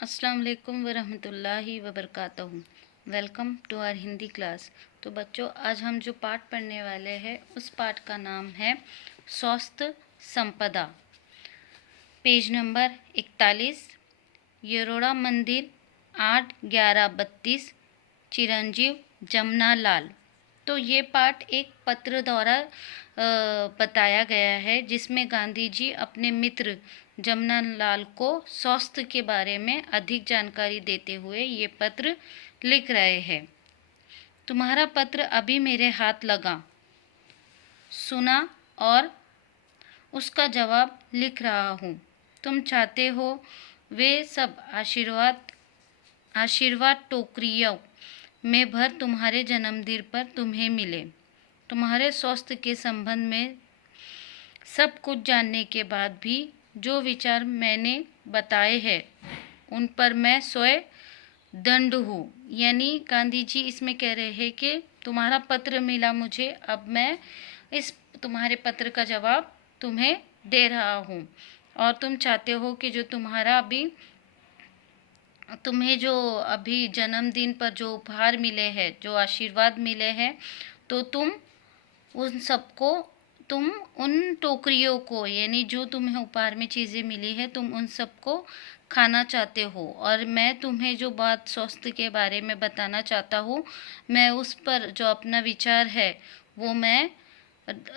अस्सलाम वालेकुम वरहमतुल्लाहि वबरकातुहू। Welcome to our Hindi class. तो बच्चों, आज हम जो पाठ पढ़ने वाले हैं उस पाठ का नाम है स्वास्थ्य संपदा। पेज नंबर 41, यरोड़ा मंदिर 8/11/32, चिरंजीव जमना लाल। तो ये पाठ एक पत्र द्वारा बताया गया है, जिसमें गांधी जी अपने मित्र जमना लाल को स्वास्थ्य के बारे में अधिक जानकारी देते हुए ये पत्र लिख रहे हैं। तुम्हारा पत्र अभी मेरे हाथ लगा, सुना और उसका जवाब लिख रहा हूँ। तुम चाहते हो वे सब आशीर्वाद टोकरियों में भर तुम्हारे जन्मदिन पर तुम्हें मिले। तुम्हारे स्वास्थ्य के संबंध में सब कुछ जानने के बाद भी जो विचार मैंने बताए हैं उन पर मैं स्वयं दंड हूँ। यानी गांधी जी इसमें कह रहे हैं कि तुम्हारा पत्र मिला मुझे, अब मैं इस तुम्हारे पत्र का जवाब तुम्हें दे रहा हूँ। और तुम चाहते हो कि जो तुम्हें जो अभी जन्मदिन पर जो उपहार मिले हैं, जो आशीर्वाद मिले हैं, तो तुम उन टोकरियों को, यानी जो तुम्हें उपहार में चीज़ें मिली है, तुम उन सबको खाना चाहते हो। और मैं तुम्हें जो बात स्वास्थ्य के बारे में बताना चाहता हूँ, मैं उस पर जो अपना विचार है वो मैं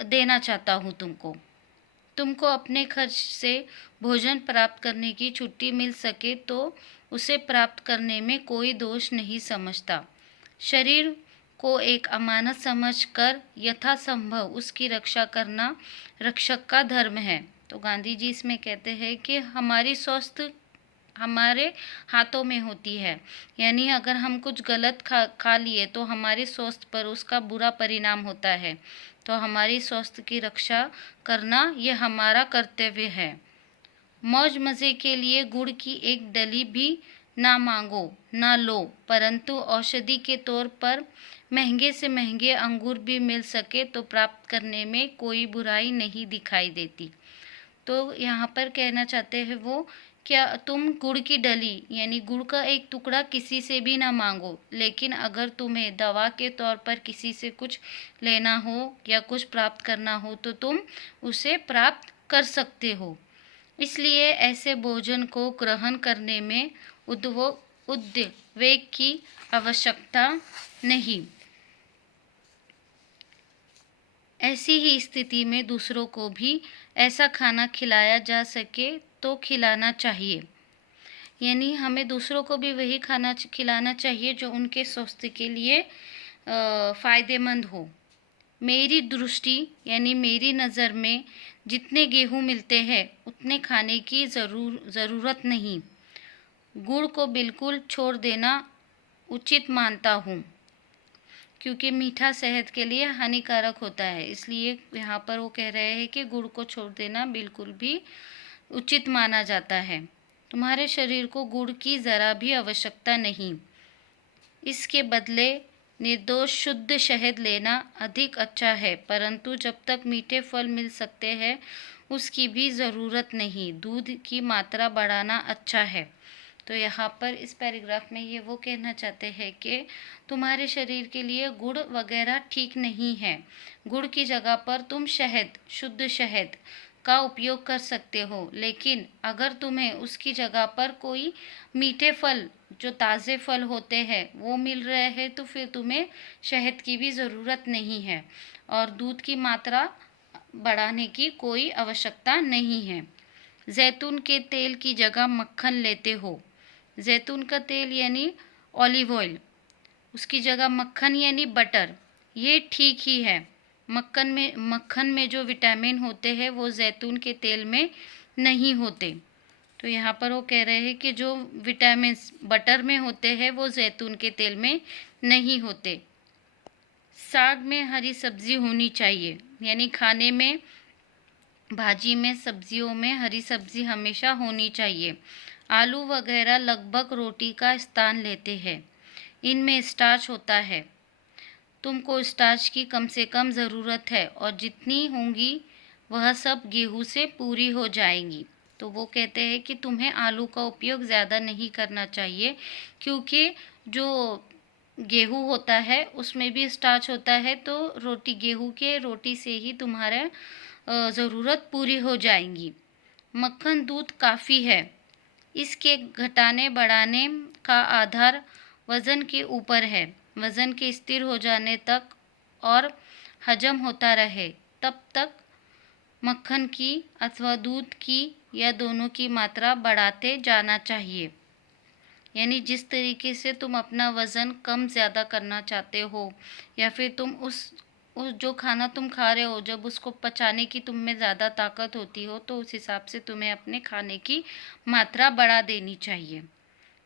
देना चाहता हूँ तुमको अपने खर्च से भोजन प्राप्त करने की छुट्टी मिल सके तो उसे प्राप्त करने में कोई दोष नहीं समझता। शरीर को एक अमानत समझकर यथासंभव उसकी रक्षा करना रक्षक का धर्म है। तो गांधी जी इसमें कहते हैं कि हमारी स्वास्थ्य हमारे हाथों में होती है, यानी अगर हम कुछ गलत खा लिए तो हमारे स्वास्थ्य पर उसका बुरा परिणाम होता है। तो हमारी स्वास्थ्य की रक्षा करना ये हमारा कर्तव्य है। मौज मज़े के लिए गुड़ की एक डली भी ना मांगो ना लो, परंतु औषधि के तौर पर महंगे से महंगे अंगूर भी मिल सके तो प्राप्त करने में कोई बुराई नहीं दिखाई देती। तो यहाँ पर कहना चाहते हैं वो, क्या तुम गुड़ की डली यानी गुड़ का एक टुकड़ा किसी से भी ना मांगो, लेकिन अगर तुम्हें दवा के तौर पर किसी से कुछ लेना हो या कुछ प्राप्त करना हो तो तुम उसे प्राप्त कर सकते हो। इसलिए ऐसे भोजन को ग्रहण करने में उद्वेग की आवश्यकता नहीं। ऐसी ही स्थिति में दूसरों को भी ऐसा खाना खिलाया जा सके तो खिलाना चाहिए। यानी हमें दूसरों को भी वही खाना खिलाना चाहिए जो उनके स्वास्थ्य के लिए फ़ायदेमंद हो। मेरी दृष्टि यानी मेरी नज़र में जितने गेहूँ मिलते हैं उतने खाने की ज़रूरत नहीं। गुड़ को बिल्कुल छोड़ देना उचित मानता हूँ, क्योंकि मीठा सेहत के लिए हानिकारक होता है। इसलिए यहाँ पर वो कह रहे हैं कि गुड़ को छोड़ देना बिल्कुल भी उचित माना जाता है। तुम्हारे शरीर को गुड़ की ज़रा भी आवश्यकता नहीं। इसके बदले निर्दोष शुद्ध शहद लेना अधिक अच्छा है, परंतु जब तक मीठे फल मिल सकते हैं उसकी भी ज़रूरत नहीं। दूध की मात्रा बढ़ाना अच्छा है। तो यहाँ पर इस पैराग्राफ में ये वो कहना चाहते हैं कि तुम्हारे शरीर के लिए गुड़ वगैरह ठीक नहीं है। गुड़ की जगह पर तुम शुद्ध शहद का उपयोग कर सकते हो, लेकिन अगर तुम्हें उसकी जगह पर कोई मीठे फल, जो ताज़े फल होते हैं, वो मिल रहे हैं तो फिर तुम्हें शहद की भी ज़रूरत नहीं है और दूध की मात्रा बढ़ाने की कोई आवश्यकता नहीं है। जैतून के तेल की जगह मक्खन लेते हो। जैतून का तेल यानी ऑलिव ऑयल, उसकी जगह मक्खन यानी बटर, ये ठीक ही है। मक्खन में जो विटामिन होते हैं वो जैतून के तेल में नहीं होते। तो यहाँ पर वो कह रहे हैं कि जो विटामिन बटर में होते हैं वो जैतून के तेल में नहीं होते। साग में हरी सब्जी होनी चाहिए, यानी खाने में, भाजी में, सब्जियों में हरी सब्जी हमेशा होनी चाहिए। आलू वगैरह लगभग रोटी का स्थान लेते हैं। इनमें स्टार्च होता है। तुमको स्टार्च की कम से कम ज़रूरत है और जितनी होंगी वह सब गेहूं से पूरी हो जाएंगी। तो वो कहते हैं कि तुम्हें आलू का उपयोग ज़्यादा नहीं करना चाहिए, क्योंकि जो गेहूँ होता है उसमें भी स्टार्च होता है, तो गेहूँ के रोटी से ही तुम्हारा ज़रूरत पूरी हो जाएंगी। मक्खन दूध काफ़ी है। इसके घटाने बढ़ाने का आधार वज़न के ऊपर है। वज़न के स्थिर हो जाने तक और हजम होता रहे तब तक मक्खन की अथवा दूध की या दोनों की मात्रा बढ़ाते जाना चाहिए। यानी जिस तरीके से तुम अपना वज़न कम ज़्यादा करना चाहते हो, या फिर तुम उस जो खाना तुम खा रहे हो जब उसको पचाने की तुम में ज़्यादा ताकत होती हो, तो उस हिसाब से तुम्हें अपने खाने की मात्रा बढ़ा देनी चाहिए।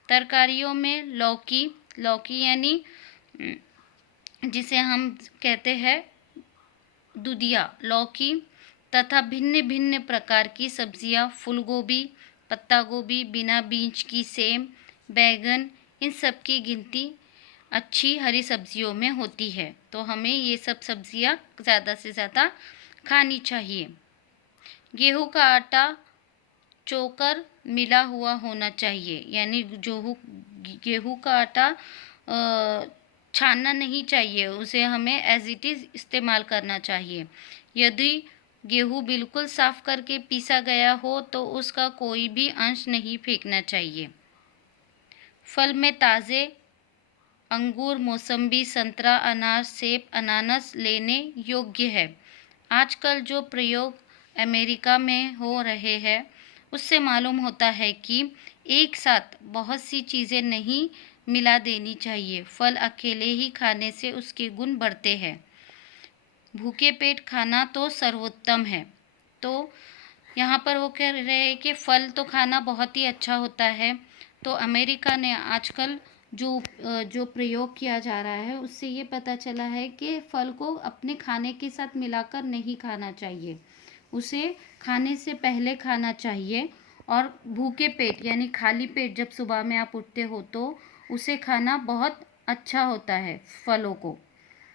तरकारियों में लौकी यानी जिसे हम कहते हैं दुधिया लौकी तथा भिन्न भिन्न प्रकार की सब्जियां, फूल गोभी, पत्ता गोभी, बिना बीज की सेम, बैगन, इन सब की गिनती अच्छी हरी सब्जियों में होती है। तो हमें ये सब सब्जियां ज़्यादा से ज़्यादा खानी चाहिए। गेहूं का आटा चोकर मिला हुआ होना चाहिए, यानी गेहूं का आटा छानना नहीं चाहिए, उसे हमें एज इट इज़ इस्तेमाल करना चाहिए। यदि गेहूं बिल्कुल साफ करके पीसा गया हो तो उसका कोई भी अंश नहीं फेंकना चाहिए। फल में ताज़े अंगूर, मौसम्बी, संतरा, अनार, सेब, अनानास लेने योग्य है। आजकल जो प्रयोग अमेरिका में हो रहे हैं उससे मालूम होता है कि एक साथ बहुत सी चीज़ें नहीं मिला देनी चाहिए। फल अकेले ही खाने से उसके गुण बढ़ते हैं। भूखे पेट खाना तो सर्वोत्तम है। तो यहाँ पर वो कह रहे हैं कि फल तो खाना बहुत ही अच्छा होता है। तो अमेरिका ने आजकल जो प्रयोग किया जा रहा है उससे ये पता चला है कि फल को अपने खाने के साथ मिलाकर नहीं खाना चाहिए, उसे खाने से पहले खाना चाहिए। और भूखे पेट यानी खाली पेट जब सुबह में आप उठते हो तो उसे खाना बहुत अच्छा होता है फलों को।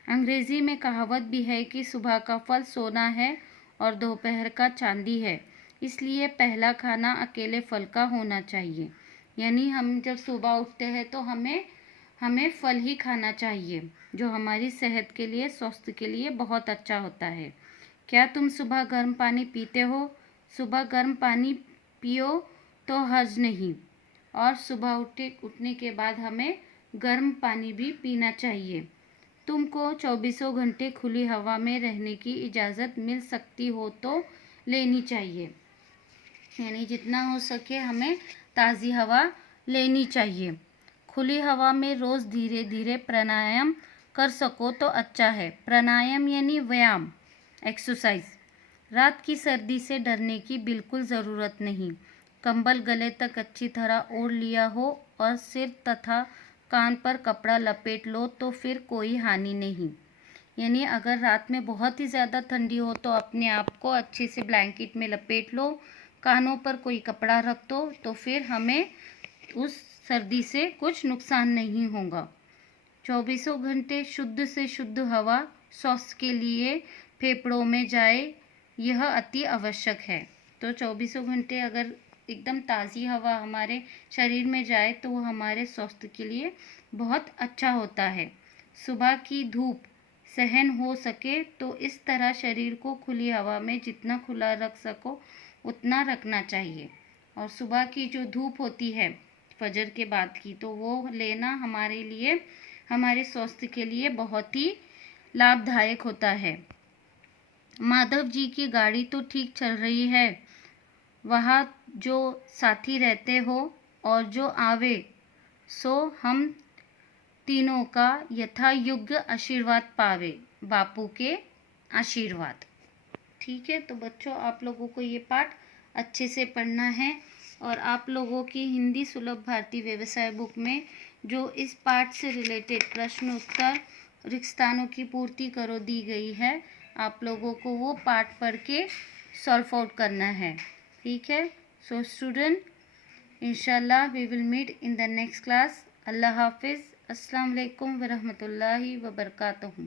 अंग्रेज़ी में कहावत भी है कि सुबह का फल सोना है और दोपहर का चांदी है, इसलिए पहला खाना अकेले फल का होना चाहिए। यानी हम जब सुबह उठते हैं तो हमें फल ही खाना चाहिए, जो हमारी सेहत के लिए, स्वास्थ्य के लिए बहुत अच्छा होता है। क्या तुम सुबह गर्म पानी पीते हो? सुबह गर्म पानी पियो तो हर्ज नहीं, और सुबह उठने के बाद हमें गर्म पानी भी पीना चाहिए। तुमको 24 घंटे खुली हवा में रहने की इजाज़त मिल सकती हो तो लेनी चाहिए, यानी जितना हो सके हमें ताज़ी हवा लेनी चाहिए। खुली हवा में रोज़ धीरे धीरे प्राणायाम कर सको तो अच्छा है। प्राणायाम यानी व्यायाम, एक्सरसाइज। रात की सर्दी से डरने की बिल्कुल ज़रूरत नहीं। कंबल गले तक अच्छी तरह ओढ़ लिया हो और सिर तथा कान पर कपड़ा लपेट लो तो फिर कोई हानि नहीं। यानी अगर रात में बहुत ही ज़्यादा ठंडी हो तो अपने आप को अच्छे से ब्लैंकेट में लपेट लो, कानों पर कोई कपड़ा रख दो, तो फिर हमें उस सर्दी से कुछ नुकसान नहीं होगा। 24 घंटे शुद्ध से शुद्ध हवा स्वास्थ्य के लिए फेफड़ों में जाए, यह अति आवश्यक है। तो 24 घंटे अगर एकदम ताज़ी हवा हमारे शरीर में जाए तो वो हमारे स्वास्थ्य के लिए बहुत अच्छा होता है। सुबह की धूप सहन हो सके तो इस तरह शरीर को खुली हवा में जितना खुला रख सको उतना रखना चाहिए। और सुबह की जो धूप होती है फजर के बाद की, तो वो लेना हमारे लिए, हमारे स्वास्थ्य के लिए बहुत ही लाभदायक होता है। माधव जी की गाड़ी तो ठीक चल रही है, वहाँ जो साथी रहते हो और जो आवे सो हम तीनों का यथायोग्य आशीर्वाद पावे, बापू के आशीर्वाद। ठीक है, तो बच्चों आप लोगों को ये पाठ अच्छे से पढ़ना है, और आप लोगों की हिंदी सुलभ भारतीय व्यवसाय बुक में जो इस पाठ से रिलेटेड प्रश्न उत्तर, रिक्त स्थानों की पूर्ति करो दी गई है, आप लोगों को वो पाठ पढ़ के सॉल्व आउट करना है। ठीक है, सो स्टूडेंट, इंशाल्लाह we will meet in the next class. अल्लाह हाफिज़। अस्सलाम वालेकुम व रहमतुल्लाहि व बरकातहू।